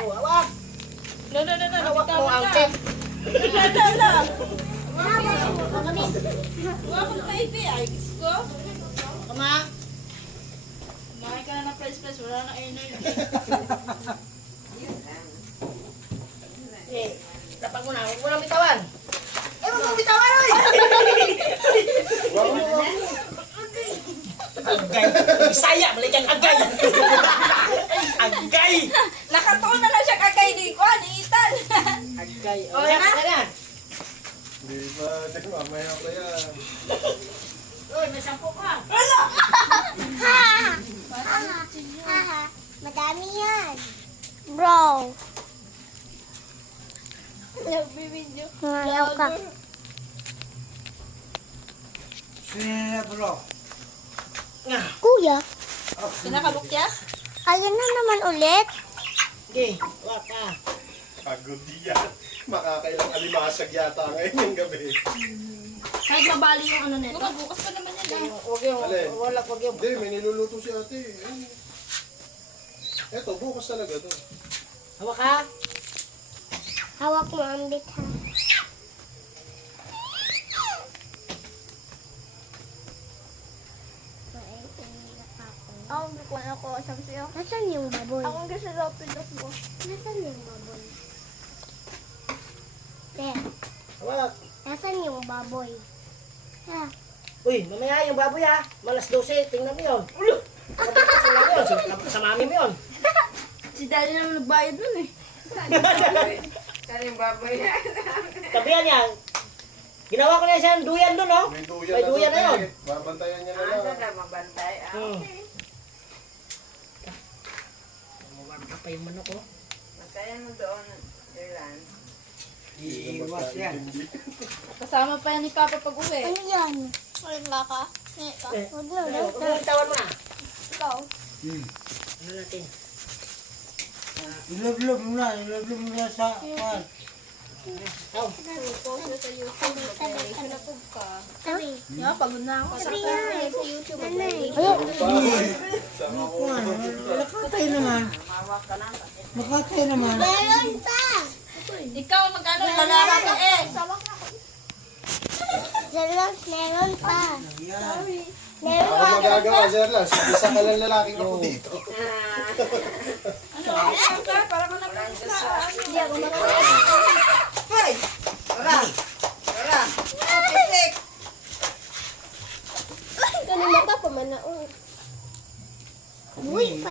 Hawak. No. Hawak mo ang tip. Wala. Huwag mo baby. Ay, kiss ko. Kama. Kumain ka na ng french fries. Wala na energy. Eh, dapat mo na. Huwag mo nang bitawan. Huwag mo bitawan, oy! Agay. Bisaya, balik ang agay. Agay. Nakatuon na lang siya kagay ni Juan. Itan. Agay. O, yan na. Hindi pa, mamaya pa yan. Uy, may sampo ka. Madami yan. Bro. Nagbibidyo. Ayaw ka. Sino bro? Kuya, Kinakalukya? ayan na naman ulit. Okay, wak ka. Pagod yan. Makakailang alimasag yata ngayon yung gabi. Kahit mabali yung ano nito. Bukas pa naman yan eh. Huwag yung, Alin? huwag yung. Hindi, may niluluto si ate. Ayun. Eto, bukas talaga to. Hawak ka. Hawak mo ang bitha. Ako hindi ko na ako asam sa'yo. Nasaan yung baboy? Ako hindi sa lapid ako. Nasaan yung baboy? Te, Hawak. nasaan yung baboy? Ha? Uy, mamaya yung baboy ha. Malas 12, tingnan mo yun. Ulo! Nakabukot sa lang yun. Sa mami mo yun. Si daddy naman nagbayad nun eh. Tabihan yan. Ginawa ko na siya duyan doon, no? May May duyan na yun. Babantayan niya na lang. Hmm. Warm up pa yung manok, oh. Iiwas yan. Kasama pa yan ni Papa pag uwi. Ano yan? Ay, ka? Hindi ka? Eh, Huwag na, huwag mo itawan mo na. Ikaw? Ano natin? Ilublob mo na sa kwan. Oh, Post na sa YouTube. Mag-relation na po ka. Sabi. Yeah, pagod na ako. Sabi yan. Sa YouTube. Nanay. Sama ko. Nakatay naman. Nakatay naman. Meron pa. Ikaw magkano? Lalaka ka eh. Zelos, meron pa. Sorry. Meron Ano pa. magagawa, Zerlas? Isa ka lang lalaking ako dito. Ano? Para ko na Hindi ako makakita. Hey! Tara! Pisik! Kanina pa pamanaon. Uy,